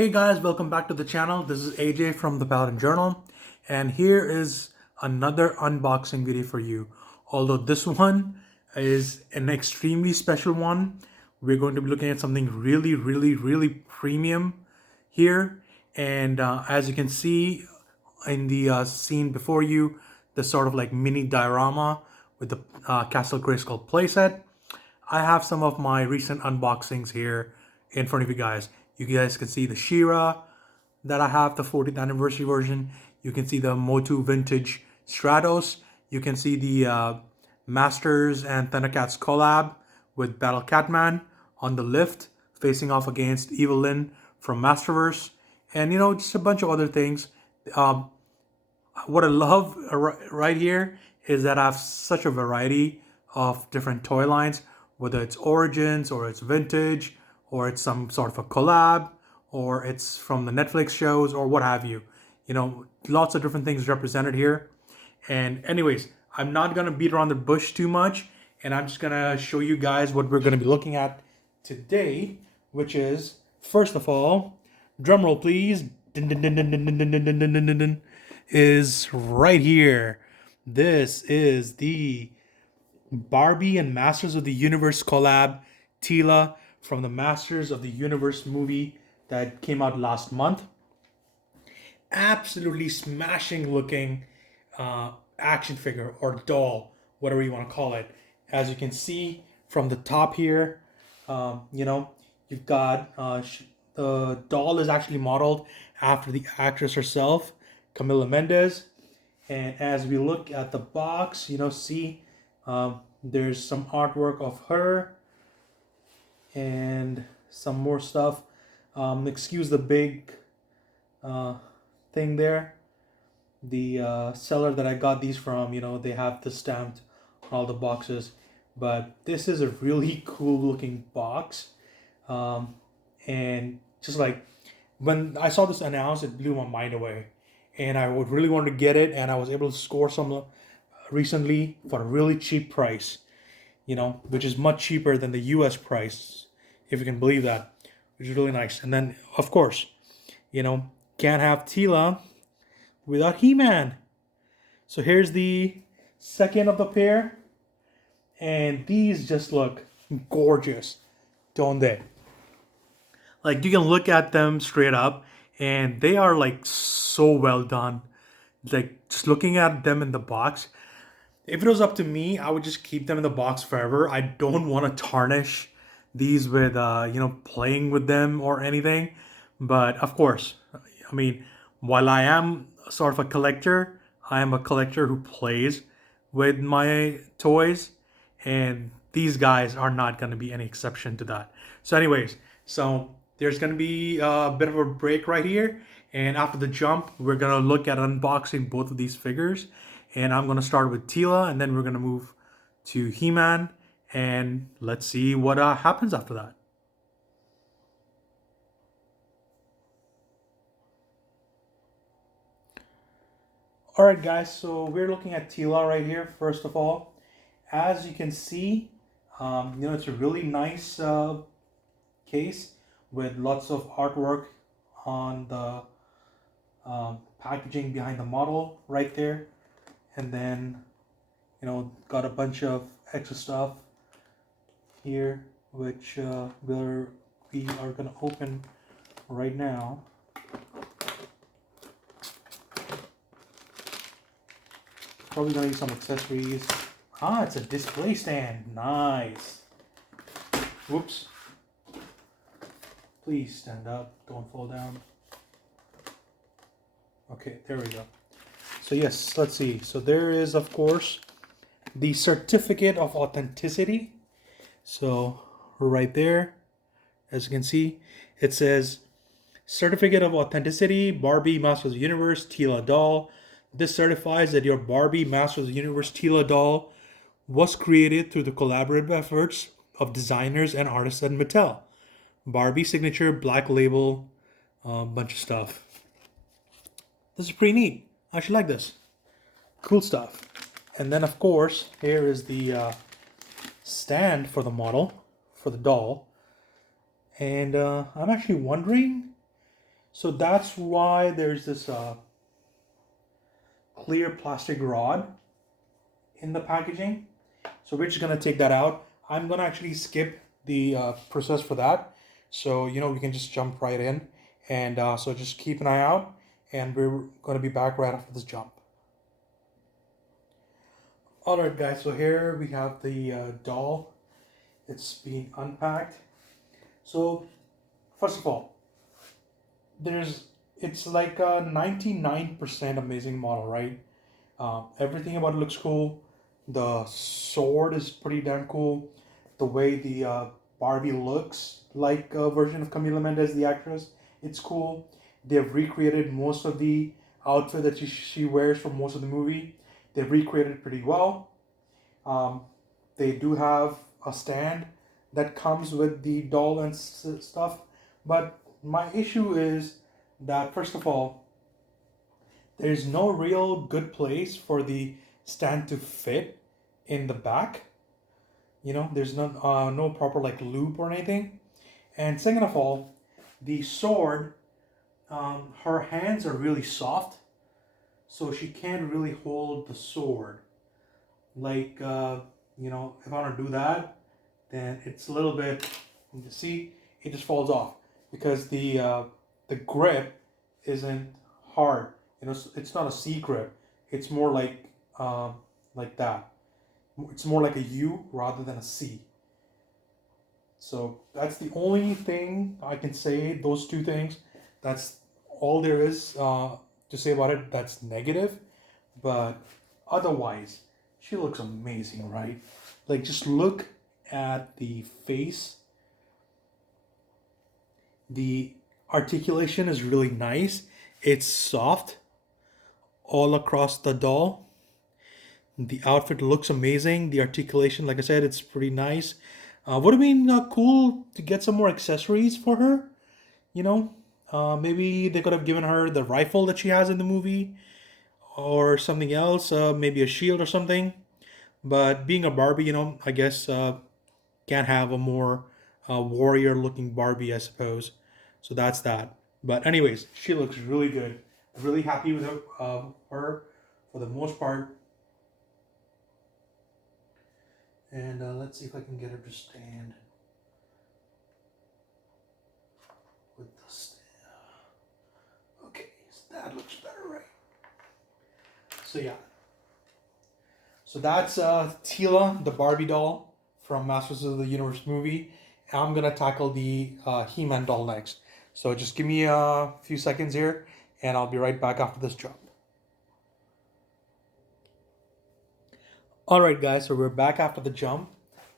Hey guys, welcome back to the channel. This is AJ from the Paladin Journal, and here is another unboxing video for you. Although this one is an extremely special one, we're going to be looking at something really premium here. And as you can see in the scene before you, the sort of like mini diorama with the Castle Grayskull playset. I have some of my recent unboxings here in front of you guys. You guys can see the She-Ra that I have, the 40th anniversary version. You can see the Motu Vintage Stratos. You can see the Masters and Thundercats collab with Battle Catman on the lift, facing off against Evelyn from Masterverse. And just a bunch of other things. What I love right here is that I have such a variety of different toy lines, whether it's Origins or it's vintage or it's some sort of a collab or it's from the Netflix shows or what have you. Lots of different things represented here. And anyways, I'm not going to beat around the bush too much, and I'm just going to show you guys what we're going to be looking at today, which is, first of all, drum roll please, is right here. This is the Barbie and Masters of the Universe collab, Teela, from the Masters of the Universe movie that came out last month. Absolutely smashing looking action figure or doll, whatever you want to call it. As you can see from the top here, you've got the doll is actually modeled after the actress herself, Camila Mendes. And as we look at the box, see there's some artwork of her and some more stuff. Excuse the big thing there. The seller that I got these from, they have this stamped on all the boxes. But this is a really cool looking box. And just like when I saw this announced, it blew my mind away. And I would really want to get it, and I was able to score some recently for a really cheap price, which is much cheaper than the US price, if you can believe that, which is really nice. And then, of course, can't have Teela without He-Man. So here's the second of the pair, and these just look gorgeous, don't they? Like, you can look at them straight up, and they are like so well done. Like, just looking at them in the box, if it was up to me, I would just keep them in the box forever. I don't want to tarnish these with playing with them or anything. But of course, I mean, while I am sort of a collector, I am a collector who plays with my toys, and these guys are not going to be any exception to that. So anyways, there's going to be a bit of a break right here, and after the jump, we're going to look at unboxing both of these figures. And I'm going to start with Teela, and then we're going to move to He-Man, and let's see what happens after that. Alright guys, so we're looking at Teela right here, first of all. As you can see, it's a really nice case with lots of artwork on the packaging behind the model right there. And then, got a bunch of extra stuff here, which we are going to open right now. Probably going to use some accessories. It's a display stand. Nice. Whoops. Please stand up. Don't fall down. Okay, there we go. So yes, let's see. So there is, of course, the certificate of authenticity. So right there, as you can see, it says certificate of authenticity, Barbie Masters of the Universe Teela doll. This certifies that your Barbie Masters of the Universe Teela doll was created through the collaborative efforts of designers and artists at Mattel. Barbie Signature, black label, bunch of stuff. This is pretty neat. I actually like this. Cool stuff. And then, of course, here is the stand for the model, for the doll. And I'm actually wondering So that's why there's this clear plastic rod in the packaging. So we're just gonna take that out. I'm gonna actually skip the process for that. So we can just jump right in, and so just keep an eye out, and we're gonna be back right after this jump. All right, guys. So here we have the doll. It's being unpacked. So first of all, there's it's like a 99% amazing model, right? Everything about it looks cool. The sword is pretty damn cool. The way the Barbie looks like a version of Camila Mendes, the actress, it's cool. They've recreated most of the outfit that she wears for most of the movie. They've recreated it pretty well. Um, they do have a stand that comes with the doll and stuff. But my issue is that, first of all, there's no real good place for the stand to fit in the back. There's no proper like loop or anything. And second of all, the sword, her hands are really soft, so she can't really hold the sword. Like, if I want to do that, then it's a little bit. You see, it just falls off because the grip isn't hard. It's not a C grip. It's more like that. It's more like a U rather than a C. So that's the only thing I can say. Those two things. That's all there is to say about it. That's negative, but otherwise, she looks amazing, right? Like, just look at the face. The articulation is really nice. It's soft all across the doll. The outfit looks amazing. The articulation, like I said, it's pretty nice. Would have been cool to get some more accessories for her. You know, maybe they could have given her the rifle that she has in the movie, or something else. Maybe a shield or something. But being a Barbie, I guess can't have a more warrior-looking Barbie, I suppose. So that's that. But anyways, she looks really good. Really happy with her for the most part. And let's see if I can get her to stand with the stand. Okay, so that looks better, right? So yeah. So that's Teela, the Barbie doll from Masters of the Universe movie. I'm gonna tackle the He-Man doll next. So just give me a few seconds here, and I'll be right back after this jump. All right, guys. So we're back after the jump,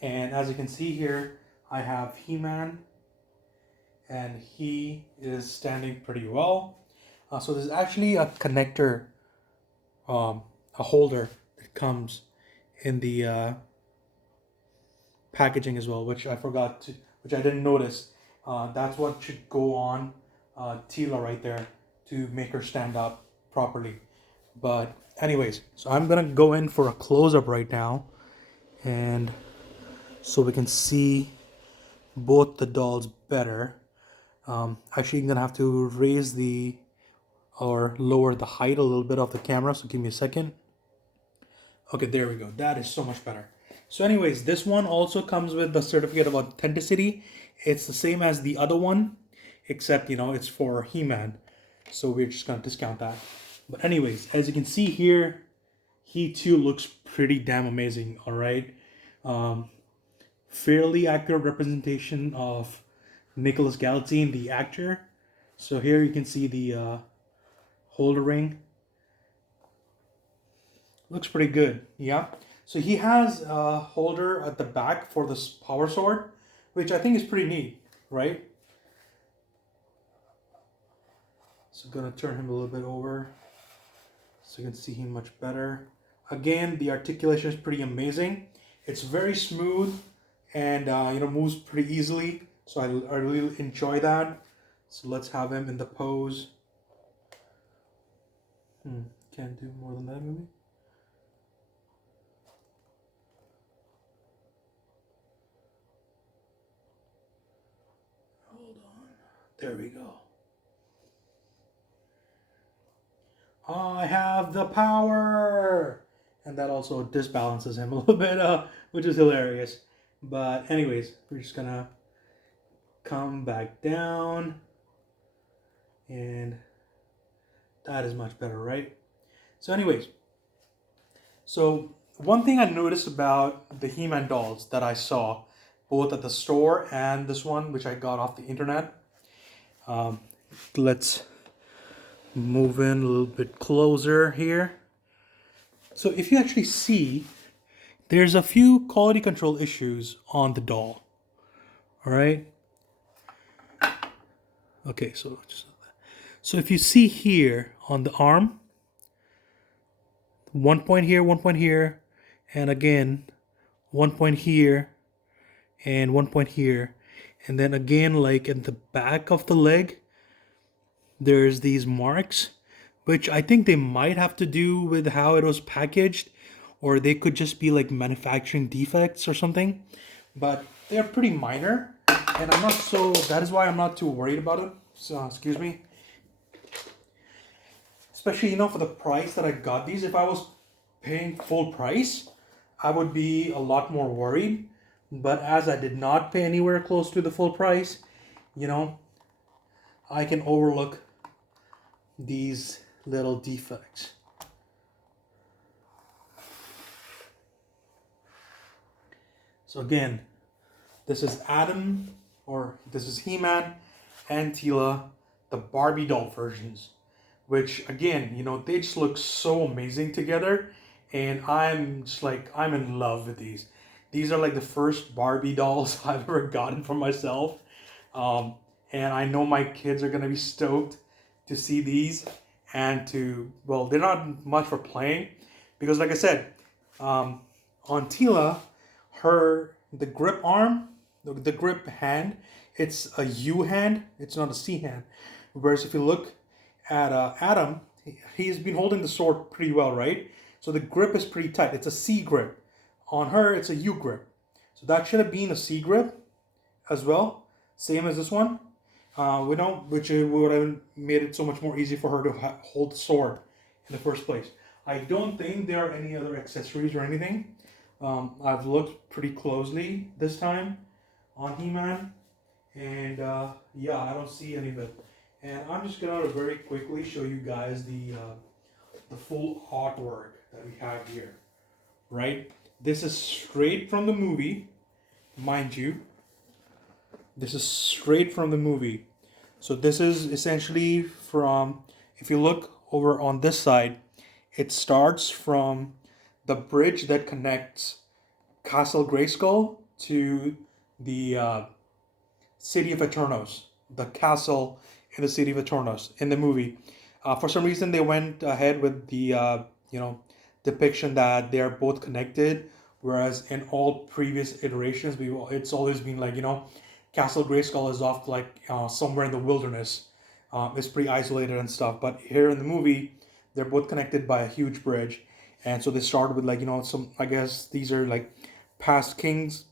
and as you can see here, I have He-Man, and he is standing pretty well. So there's actually a connector, a holder that comes in the packaging as well, which which I didn't notice. That's what should go on Teela right there to make her stand up properly. But anyways, so I'm gonna go in for a close up right now, and so we can see both the dolls better. Actually, I'm gonna have to raise or lower the height a little bit of the camera. So give me a second. Okay, there we go. That is so much better. So anyways, this one also comes with the certificate of authenticity. It's the same as the other one, except, it's for He-Man. So we're just going to discount that. But anyways, as you can see here, he too looks pretty damn amazing, all right? Fairly accurate representation of Nicholas Gallatin, the actor. So here you can see the holder ring. Looks pretty good, yeah. So he has a holder at the back for this power sword, which I think is pretty neat, right? So I'm gonna turn him a little bit over so you can see him much better. Again, the articulation is pretty amazing. It's very smooth and moves pretty easily. So I really enjoy that. So let's have him in the pose. Can't do more than that, maybe. Hold on. There we go. I have the power. And that also disbalances him a little bit, which is hilarious. But anyways, we're just gonna come back down, and that is much better, right? So anyways, so one thing I noticed about the He-Man dolls that I saw both at the store and this one, which I got off the internet. Um, let's move in a little bit closer here. So if you actually see, there's a few quality control issues on the doll. All right. Okay, so if you see here on the arm, 1 point here, and again 1 point here, and 1 point here, and then again like in the back of the leg, there's these marks, which I think they might have to do with how it was packaged, or they could just be like manufacturing defects or something. But they're pretty minor, and I'm not so. That is why I'm not too worried about it. So excuse me. Especially, for the price that I got these. If I was paying full price, I would be a lot more worried. But as I did not pay anywhere close to the full price, I can overlook these little defects. So again, this is Adam, or this is He-Man and Teela, the Barbie doll versions, which again, they just look so amazing together, and I'm just like, I'm in love with these. These are like the first Barbie dolls I've ever gotten for myself. Um, and I know my kids are gonna be stoked to see these, and well, they're not much for playing, because like I said, on Teela, the grip arm, the grip hand, it's a U hand, it's not a C hand. Whereas if you look at Adam, he's been holding the sword pretty well, right? So the grip is pretty tight. It's a C grip. On her, it's a U grip. So that should have been a C grip as well, same as this one. Which would have made it so much more easy for her to hold the sword in the first place. I don't think there are any other accessories or anything. I've looked pretty closely this time on He-Man, and yeah, I don't see any of it. And I'm just gonna very quickly show you guys the full artwork that we have here. Right, this is straight from the movie, mind you. This is straight from the movie. So this is essentially from, if you look over on this side, it starts from the bridge that connects Castle Grayskull to the city of Eternos, the castle in the city of Eternos in the movie. For some reason, they went ahead with the depiction that they're both connected, whereas in all previous iterations, it's always been like Castle Grayskull is off like somewhere in the wilderness. It's pretty isolated and stuff. But here in the movie, they're both connected by a huge bridge, and so they start with like some. I guess these are like past kings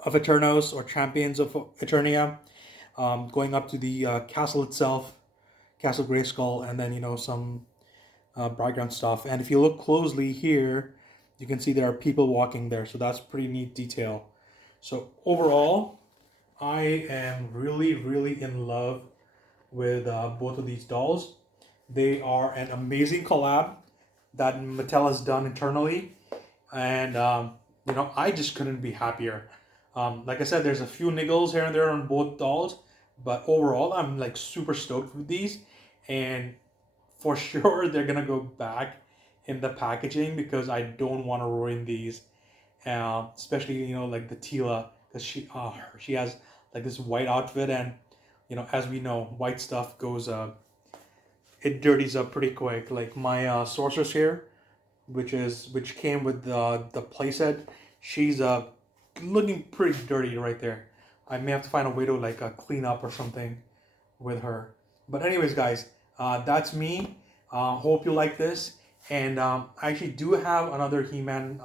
of Eternos or champions of Eternia, going up to the castle itself, Castle Grayskull, and then some background stuff. And if you look closely here, you can see there are people walking there, so that's pretty neat detail. So overall, I am really, really in love with both of these dolls. They are an amazing collab that Mattel has done internally, and I just couldn't be happier. Like I said, there's a few niggles here and there on both dolls, but overall, I'm like super stoked with these, and for sure they're gonna go back in the packaging because I don't want to ruin these. Especially like the Teela, because she has like this white outfit, and as we know, white stuff goes it dirties up pretty quick. Like my sorceress here, which came with the playset, she's looking pretty dirty right there. I may have to find a way to like clean up or something with her. But anyways, guys, that's me. Hope you like this, and I actually do have another He-Man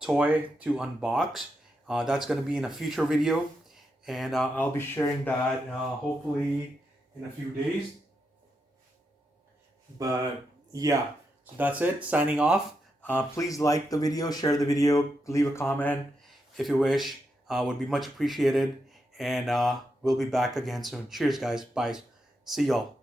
toy to unbox. That's going to be in a future video, and I'll be sharing that hopefully in a few days. But yeah, so that's it. Signing off. Please like the video, share the video, leave a comment if you wish. Would be much appreciated. And we'll be back again soon. Cheers, guys. Bye. See y'all.